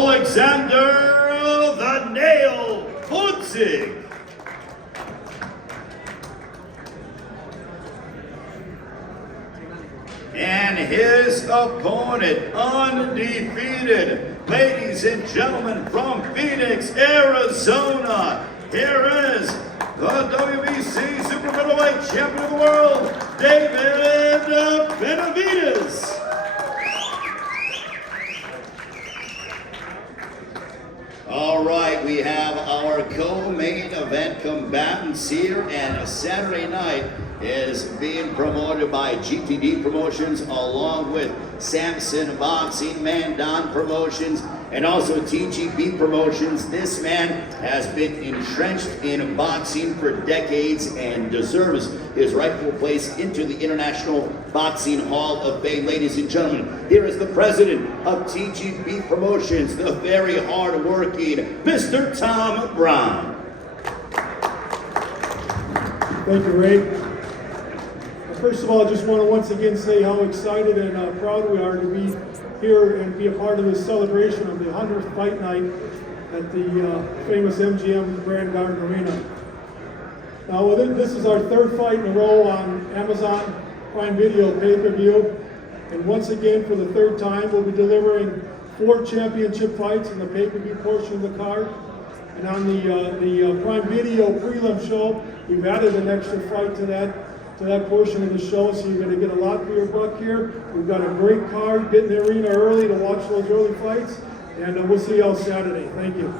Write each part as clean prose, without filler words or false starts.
Oleksandr "The Nail" Gvozdyk. And his opponent, undefeated, ladies and gentlemen, from Phoenix, Arizona, here is the WBC Super Middleweight Champion of the World, David Benavidez. All right, we have our co-main event combatants here, and Saturday night is being promoted by GTD Promotions along with Samson Boxing, Mandan Promotions, and also TGB Promotions. This man has been entrenched in boxing for decades and deserves his rightful place into the International Boxing Hall of Fame. Ladies and gentlemen, here is the president of TGB Promotions, the very hard-working Mr. Tom Brown. Thank you, Ray. First of all, I just want to once again say how excited and proud we are to be here and be a part of this celebration of the 100th fight night at the famous MGM Grand Garden Arena. Now, this is our third fight in a row on Amazon Prime Video pay-per-view. And once again, for the third time, we'll be delivering 4 championship fights in the pay-per-view portion of the card. And on the Prime Video prelim show, we've added an extra fight to that portion of the show, so you're going to get a lot for your buck here. We've got a great card. Get in the arena early to watch those early fights, and we'll see you all Saturday. Thank you.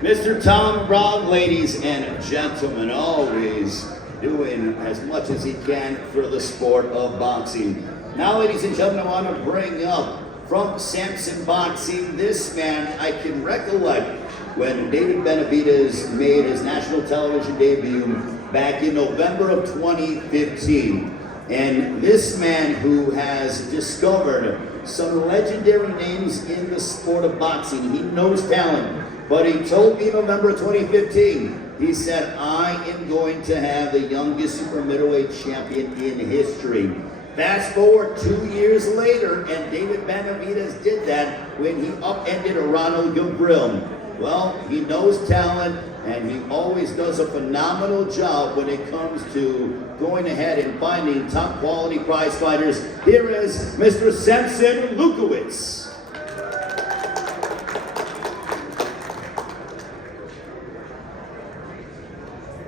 Mr. Tom Brown, ladies and gentlemen, always doing as much as he can for the sport of boxing. Now, ladies and gentlemen, I want to bring up from Samson Boxing, this man I can recollect when David Benavidez made his national television debut back in November of 2015. And this man who has discovered some legendary names in the sport of boxing, he knows talent, but he told me in November 2015, he said, I am going to have the youngest super middleweight champion in history. Fast forward 2 years later, and David Benavidez did that when he upended Ronald Gabriel. Well, he knows talent, and he always does a phenomenal job when it comes to going ahead and finding top quality prize fighters. Here is Mr. Samson Lukowitz.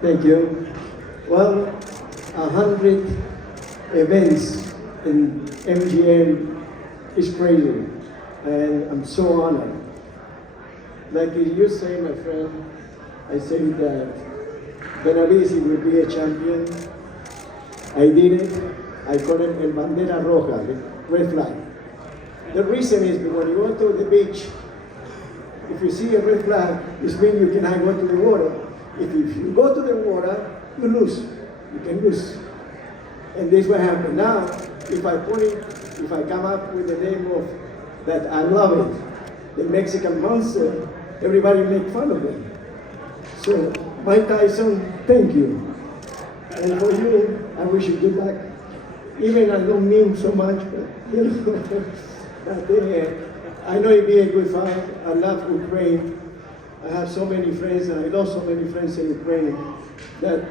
Thank you. Well, 100 events in MGM is crazy, and I'm so honored. Like you say, my friend, I say that Benavidez will be a champion. I did it. I call it El Bandera Roja, the red flag. The reason is because when you go to the beach, if you see a red flag, it means you cannot go to the water. If you go to the water, you lose. You can lose. And this is what happened. Now, if I come up with the name of that, I love it, the Mexican Monster, everybody make fun of them. So, Mike Tyson, thank you. And for you, I wish you good luck. Even I don't mean so much, but you know, but, I know it'll be a good fight. I love Ukraine. I have so many friends, and I lost so many friends in Ukraine, that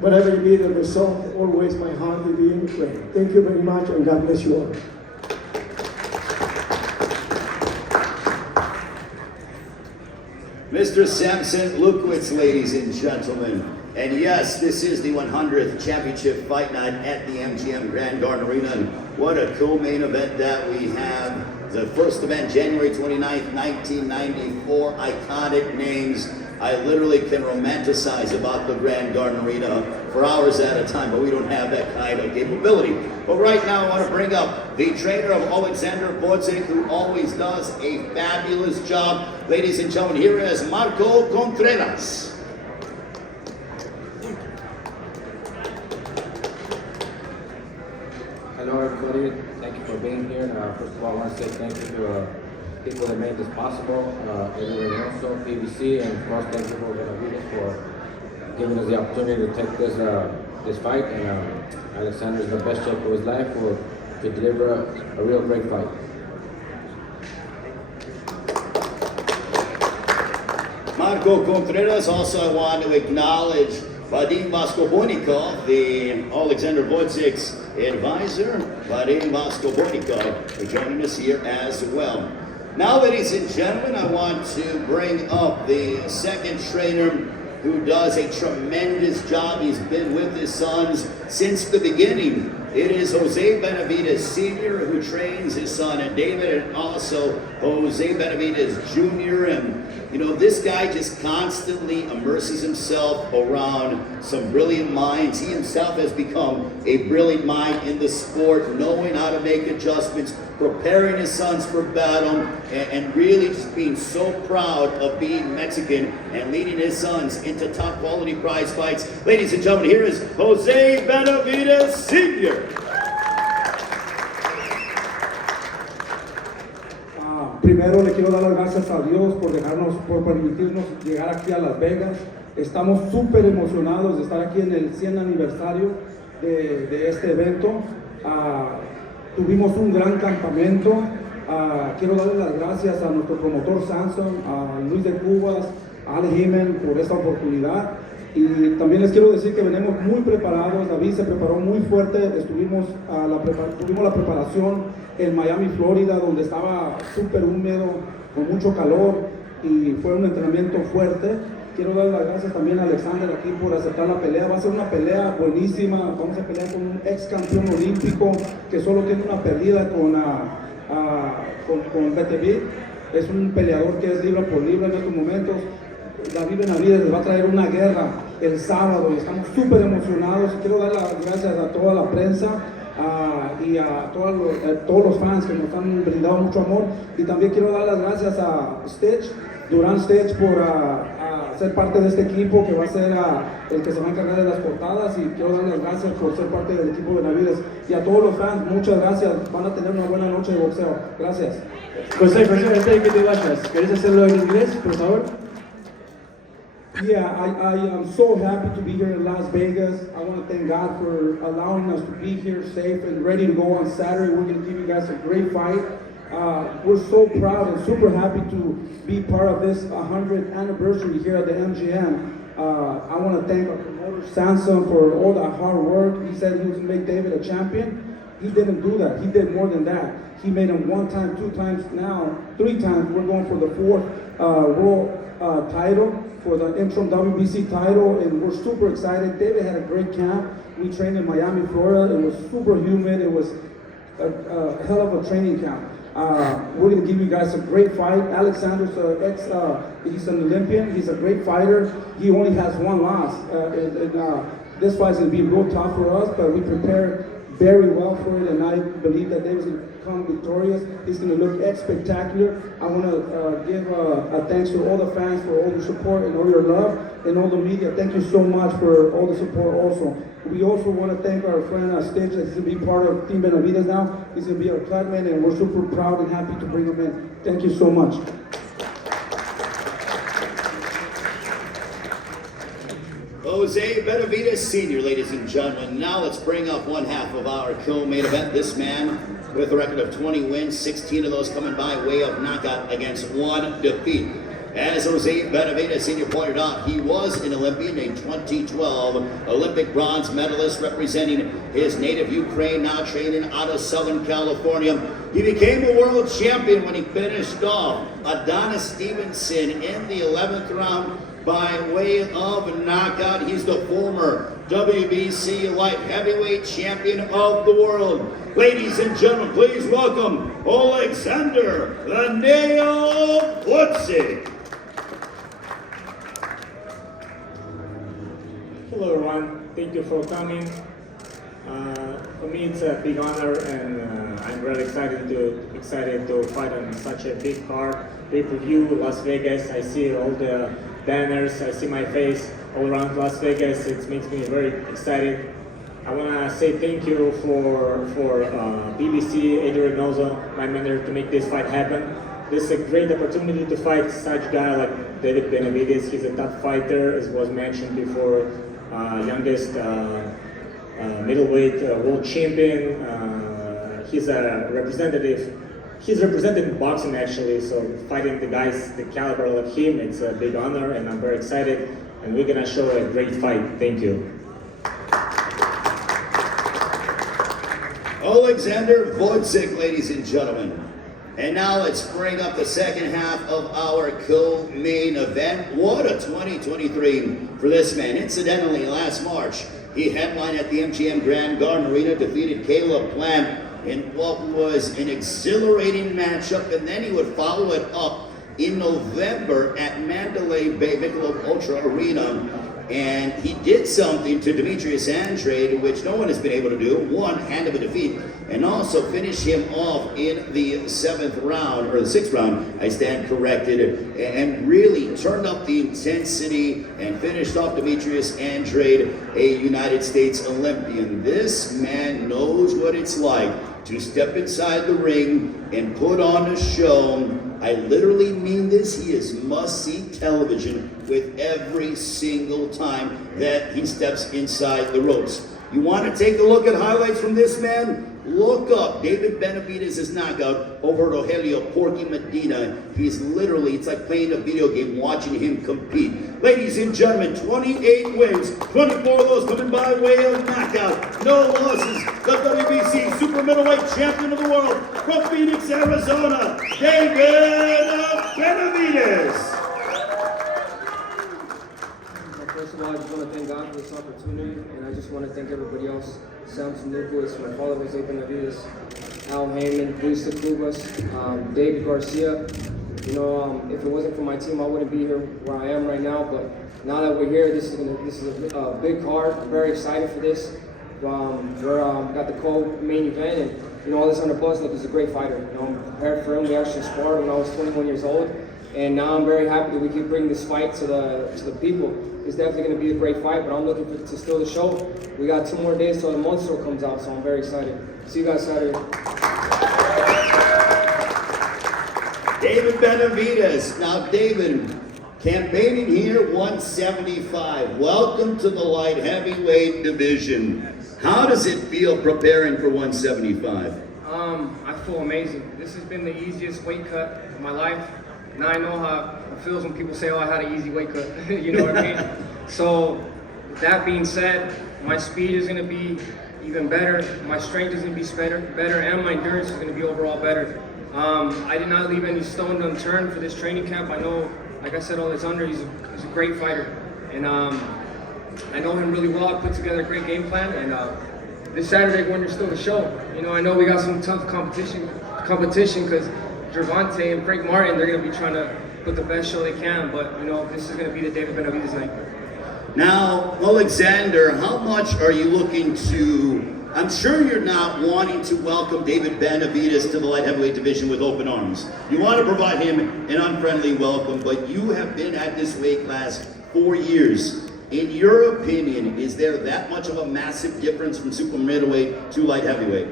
whatever it be the result, always my heart will be in Ukraine. Thank you very much, and God bless you all. Mr. Samson Lukowitz, ladies and gentlemen. And yes, this is the 100th championship fight night at the MGM Grand Garden Arena. And what a cool main event that we have. The first event, January 29th, 1994. Iconic names. I literally can romanticize about the Grand Garden Arena for hours at a time, but we don't have that kind of capability. But right now I want to bring up the trainer of Oleksandr Gvozdyk, who always does a fabulous job. Ladies and gentlemen, here is Marco Contreras. Hello everybody, thank you for being here. First of all, I want to say thank you to people that made this possible, everyone also, PBC, and of course thank you for Benavidez for giving us the opportunity to take this this fight, and Oleksandr is in the best shape of his life to deliver a real great fight. Marco Contreras. Also, I want to acknowledge Vadim Voskobonikov, the Oleksandr Gvozdyk's advisor. Vadim Voskobonikov for joining us here as well. Now, ladies and gentlemen, I want to bring up the second trainer who does a tremendous job. He's been with his sons since the beginning. It is Jose Benavidez Sr. who trains his son David, and also Jose Benavidez Jr. And you know, this guy just constantly immerses himself around some brilliant minds. He himself has become a brilliant mind in the sport, knowing how to make adjustments, preparing his sons for battle, and really just being so proud of being Mexican and leading his sons into top quality prize fights. Ladies and gentlemen, here is Jose Benavidez Sr. Primero le quiero dar las gracias a Dios por permitirnos llegar aquí a Las Vegas. Estamos súper emocionados de estar aquí en el 100 aniversario de este evento. Tuvimos un gran campamento. Quiero darle las gracias a nuestro promotor Samson, a Luis de Cubas, a Ale Jiménez por esta oportunidad. Y también les quiero decir que venimos muy preparados. David se preparó muy fuerte. Tuvimos la preparación en Miami, Florida, donde estaba súper húmedo, con mucho calor, y fue un entrenamiento fuerte. Quiero dar las gracias también a Oleksandr aquí por aceptar la pelea. Va a ser una pelea buenísima. Vamos a pelear con un ex campeón olímpico que solo tiene una perdida con BTB. Es un peleador que es libra por libra en estos momentos. David Benavidez les va a traer una guerra el sábado y estamos súper emocionados. Quiero dar las gracias a toda la prensa y a todos los fans que nos han brindado mucho amor, y también quiero dar las gracias a Durán Stitch por ser parte de este equipo que va a ser el que se va a encargar de las portadas, y quiero dar las gracias por ser parte del equipo de Benavidez, y a todos los fans, muchas gracias. Van a tener una buena noche de boxeo. Gracias. José, antes de que te vayas, ¿querés hacerlo en inglés, por favor? Yeah, I am so happy to be here in Las Vegas. I want to thank God for allowing us to be here safe and ready to go on Saturday. We're going to give you guys a great fight. We're so proud and super happy to be part of this 100th anniversary here at the MGM. I want to thank our promoter Samson for all that hard work. He said he was going to make David a champion. He didn't do that. He did more than that. He made him 1 time, 2 times, now 3 times. We're going for the 4th world title, for the interim WBC title, and we're super excited. David had a great camp. We trained in Miami, Florida. It was super humid. It was a hell of a training camp. We're going to give you guys a great fight. Oleksandr's he's an Olympian. He's a great fighter. He only has 1 loss. This fight's going to be real tough for us, but we prepared very well for it, and I believe that David's going to come victorious. He's going to look spectacular. I want to give a thanks to all the fans for all the support and all your love, and all the media. Thank you so much for all the support also. We also want to thank our friend Stitch, that's going to be part of Team Benavidez now. He's going to be our clubman, and we're super proud and happy to bring him in. Thank you so much. Jose Benavidez Sr., ladies and gentlemen. Now let's bring up one half of our co-main event. This man with a record of 20 wins, 16 of those coming by way of knockout against 1 defeat. As Jose Benavidez Sr. pointed out, he was an Olympian, a 2012 Olympic bronze medalist representing his native Ukraine, now training out of Southern California. He became a world champion when he finished off Adonis Stevenson in the 11th round by way of knockout. He's the former WBC light heavyweight champion of the world. Ladies and gentlemen, please welcome Oleksandr "The Nail" Gvozdyk. Hello everyone, thank you for coming. For me it's a big honor, and I'm really excited to fight on such a big card. Pay-per-view, Las Vegas. I see all the banners, I see my face all around Las Vegas. It makes me very excited. I want to say thank you for BBC, Adrian Reynoso, my mentor, to make this fight happen. This is a great opportunity to fight such a guy like David Benavidez. He's a tough fighter, as was mentioned before, youngest middleweight world champion. He's a representative. He's represented boxing actually, so fighting the guys the caliber like him, it's a big honor, and I'm very excited. And we're gonna show a great fight. Thank you. Oleksandr Gvozdyk, ladies and gentlemen. And now let's bring up the second half of our co-main event. What a 2023 for this man. Incidentally, last March, he headlined at the MGM Grand Garden Arena, defeated Caleb Plant in what was an exhilarating matchup, and then he would follow it up in November at Mandalay Bay Michelob Ultra Arena. And he did something to Demetrius Andrade, which no one has been able to do. One hand of a defeat, and also finish him off in the sixth round, I stand corrected, and really turned up the intensity and finished off Demetrius Andrade, a United States Olympian. This man knows what it's like to step inside the ring and put on a show. I literally mean this. He is must-see television with every single time that he steps inside the ropes. You want to take a look at highlights from this man? Look up David Benavidez' knockout over Rogelio Porky Medina. He's literally, it's like playing a video game watching him compete. Ladies and gentlemen, 28 wins, 24 of those coming by way of knockout. No losses. The WBC Super Middleweight Champion of the World from Phoenix, Arizona, David Benavidez. First of all, I just want to thank God for this opportunity, and I just want to thank everybody else. Samson Lucas, my father was David Benavidez, Al Heyman, Luis Clubas, David Garcia. You know, if it wasn't for my team, I wouldn't be here where I am right now. But now that we're here, this is a big card. I'm very excited for this. We're got the co-main event, and you know, Oleksandr Gvozdyk is a great fighter. You know, I'm prepared for him. We actually sparred when I was 21 years old, and now I'm very happy that we keep bringing this fight to the people. It's definitely going to be a great fight, but I'm looking to steal the show. We got 2 more days till the Monster comes out, so I'm very excited. See you guys Saturday. David Benavidez. Now, David, campaigning here, 175. Welcome to the light heavyweight division. How does it feel preparing for 175? I feel amazing. This has been the easiest weight cut of my life. Now I know how it feels when people say, oh, I had an easy weight cut. You know what I mean? So, that being said, my speed is going to be even better. My strength is going to be better, and my endurance is going to be overall better. I did not leave any stone unturned for this training camp. I know, like I said, Oleksandr, he's a great fighter. And I know him really well. I put together a great game plan. And this Saturday, when you're still the show, you know, I know we got some tough competition because Gervonta and Frank Martin, they're going to be trying to put the best show they can, but you know, this is going to be the David Benavidez night. Now, Oleksandr, how much are you looking to, I'm sure you're not wanting to welcome David Benavidez to the light heavyweight division with open arms. You want to provide him an unfriendly welcome, but you have been at this weight class 4 years. In your opinion, is there that much of a massive difference from super middleweight to light heavyweight?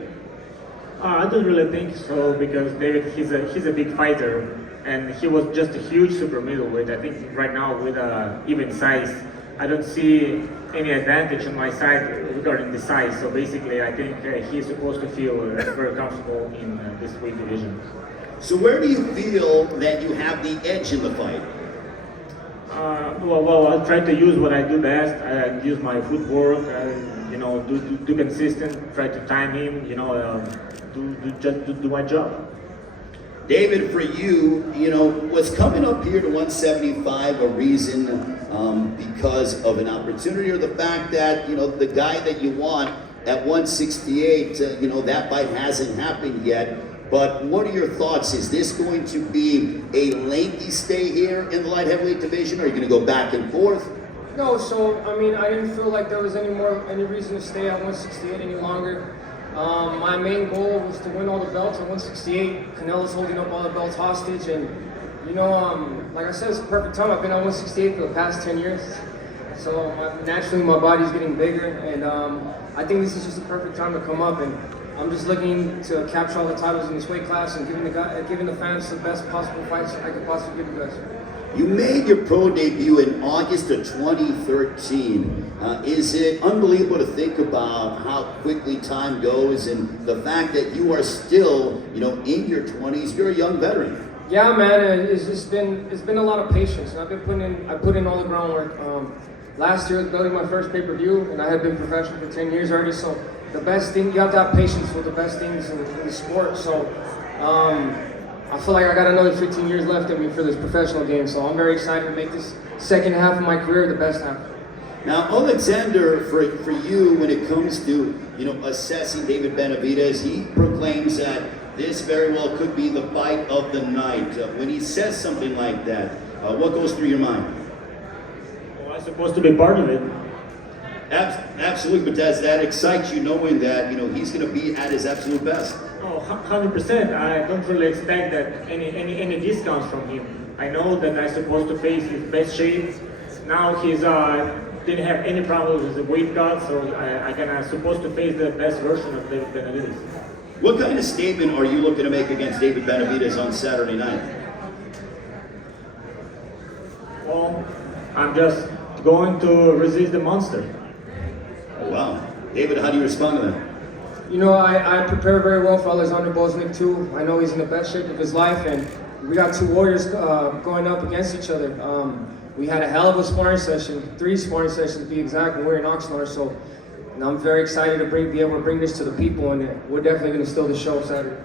I don't really think so, because David, he's a big fighter, and he was just a huge super middleweight. I think right now with even size, I don't see any advantage on my side regarding the size. So basically, I think he's supposed to feel very comfortable in this weight division. So where do you feel that you have the edge in the fight? Well, I'll try to use what I do best. I use my footwork, you know, do consistent, try to time him, you know, do my job. David, for you, you know, was coming up here to 175 a reason because of an opportunity, or the fact that, you know, the guy that you want at 168, you know, that fight hasn't happened yet? But what are your thoughts? Is this going to be a lengthy stay here in the light heavyweight division? Or are you going to go back and forth? No, so, I mean, I didn't feel like there was any reason to stay at 168 any longer. My main goal was to win all the belts at 168. Canelo's holding up all the belts hostage, and, you know, like I said, it's the perfect time. I've been at 168 for the past 10 years. So, naturally, my body's getting bigger, and I think this is just the perfect time to come up, and I'm just looking to capture all the titles in this weight class and giving the fans the best possible fights I could possibly give you guys. You made your pro debut in August of 2013. Is it unbelievable to think about how quickly time goes and the fact that you are still, in your 20s? You're a young veteran. Yeah, man, it's been a lot of patience, and I put in all the groundwork. Last year I was building my first pay-per-view, and I had been professional for 10 years already. So the best thing, you have to have patience with the best things in the sport. So I feel like I got another 15 years left in me for this professional game. So I'm very excited to make this second half of my career the best half. Now, Oleksandr, for you, when it comes to assessing David Benavidez, he proclaims that this very well could be the fight of the night. When he says something like that, what goes through your mind? Well, I'm supposed to be part of it. Absolutely, but does that excite you, knowing that he's going to be at his absolute best? Oh, 100%. I don't really expect that any discounts from him. I know that I'm supposed to face his best shape. Now he's didn't have any problems with the weight cut, so I'm supposed to face the best version of David Benavidez. What kind of statement are you looking to make against David Benavidez on Saturday night? Well, I'm just going to resist the monster. Oh, wow. David, how do you respond to that? I prepare very well for Oleksandr Gvozdyk too. I know he's in the best shape of his life, and we got two warriors going up against each other. We had a hell of a sparring session, 3 sparring sessions to be exact, when we were in Oxnard. So I'm very excited to be able to bring this to the people, and we're definitely going to steal the show Saturday.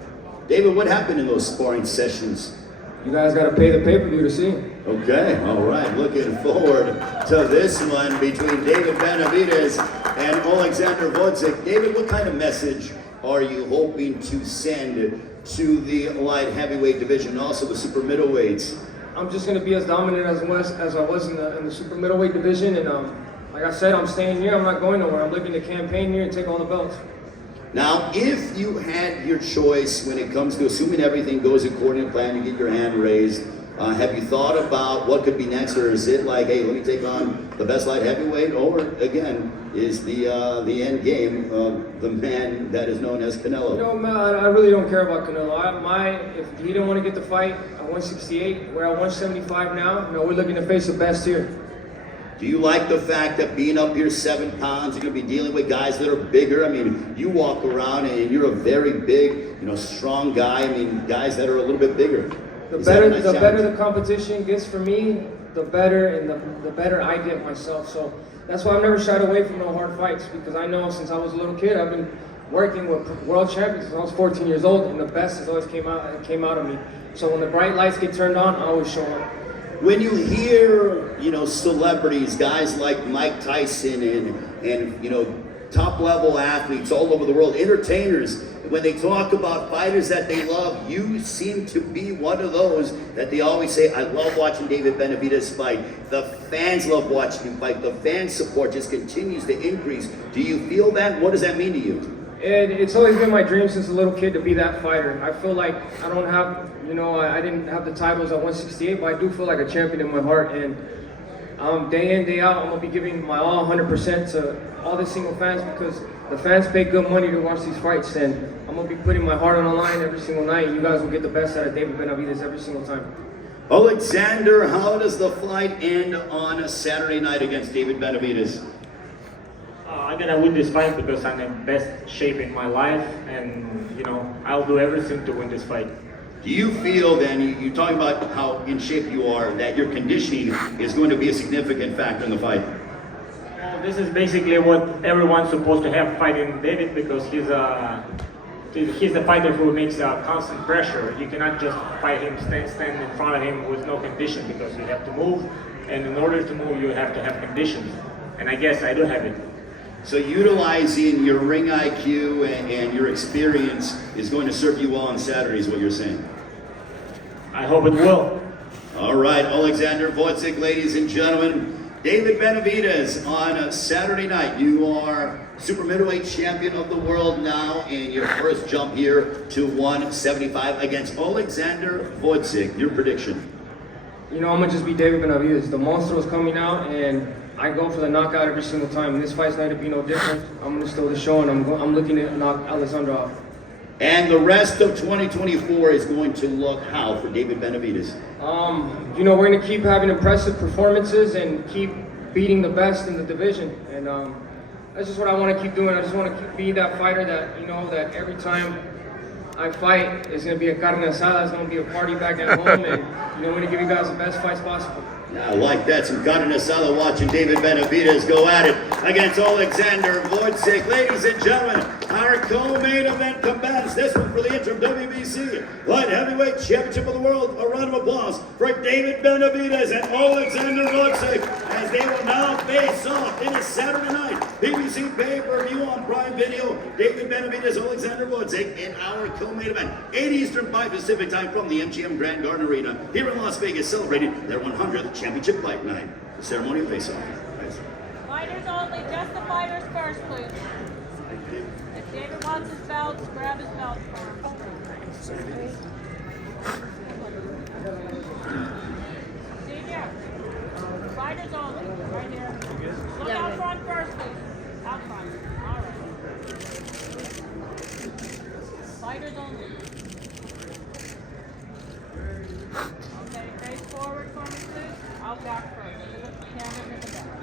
David, what happened in those sparring sessions? You guys got to pay the pay-per-view to see. Okay, all right. Looking forward to this one between David Benavidez and Oleksandr Gvozdyk. David, what kind of message are you hoping to send to the light heavyweight division and also the super middleweights? I'm just going to be as dominant as I was in the super middleweight division, and like I said, I'm staying here. I'm not going nowhere. I'm looking to campaign here and take all the belts. Now, if you had your choice when it comes to assuming everything goes according to plan, you get your hand raised, have you thought about what could be next, or is it like, hey, let me take on the best light heavyweight, or again, is the end game the man that is known as Canelo? Man, I really don't care about Canelo. If he didn't want to get the fight at 168, we're at 175 now. We're looking to face the best here. Do you like the fact that being up here 7 pounds, you're going to be dealing with guys that are bigger? I mean, you walk around and you're a very big, strong guy. I mean, guys that are a little bit bigger. The better the competition gets for me, the better, and the better I get myself. So that's why I've never shied away from no hard fights, because I know since I was a little kid, I've been working with world champions since I was 14 years old, and the best has always came out of me. So when the bright lights get turned on, I always show up. When you hear, celebrities, guys like Mike Tyson and top level athletes all over the world, entertainers, when they talk about fighters that they love, you seem to be one of those that they always say, I love watching David Benavidez fight. The fans love watching him fight. The fan support just continues to increase. Do you feel that? What does that mean to you? It's always been my dream since a little kid to be that fighter. I feel like I don't have, I didn't have the titles at 168, but I do feel like a champion in my heart. And day in, day out, I'm going to be giving my all 100% to all the single fans, because the fans pay good money to watch these fights. And I'm going to be putting my heart on the line every single night. You guys will get the best out of David Benavidez every single time. Oleksandr, how does the fight end on a Saturday night against David Benavidez? I'm gonna win this fight because I'm in best shape in my life, and I'll do everything to win this fight. Do you feel then, you talk about how in shape you are, that your conditioning is going to be a significant factor in the fight? Well, this is basically what everyone's supposed to have fighting David, because he's the fighter who makes constant pressure. You cannot just fight him, stand in front of him with no condition, because you have to move, and in order to move you have to have conditions, and I guess I do have it. So utilizing your ring IQ and your experience is going to serve you well on Saturday, is what you're saying? I hope it will. All right, Oleksandr Gvozdyk, ladies and gentlemen. David Benavidez on Saturday night. You are super middleweight champion of the world now, and your first jump here to 175 against Oleksandr Gvozdyk. Your prediction? I'm going to just be David Benavidez. The monster was coming out, and I go for the knockout every single time. This fight's not going to be no different. I'm going to steal the show, and I'm looking to knock Oleksandr off. And the rest of 2024 is going to look how for David Benavidez? You know, we're going to keep having impressive performances and keep beating the best in the division. And that's just what I want to keep doing. I just want to be that fighter that, you know, that every time I fight, it's going to be a carne asada, it's going to be a party back at home, and, you know, we're going to give you guys the best fights possible. I like that. Some carne asada watching David Benavidez go at it against Oleksandr Gvozdyk. Ladies and gentlemen, our co-main event combatants. This one for the interim WBC Light Heavyweight Championship of the World. A round of applause for David Benavidez and Oleksandr Gvozdyk as they will now face off in a Saturday night PBC pay-per-view on Prime Video. David Benavidez, Oleksandr Gvozdyk in our co-main event. 8 Eastern, 5 Pacific time from the MGM Grand Garden Arena here in Las Vegas, celebrating their 100th Championship Fight Night. The ceremonial face-off. Fighters only, just the fighters first, please. If David wants his belts, grab his belts for him. See here. Fighters only, right here. Look out front first, please. Out front. All right. Fighters only. Okay, face forward for me, please. I'll back first. Look at the camera in the back.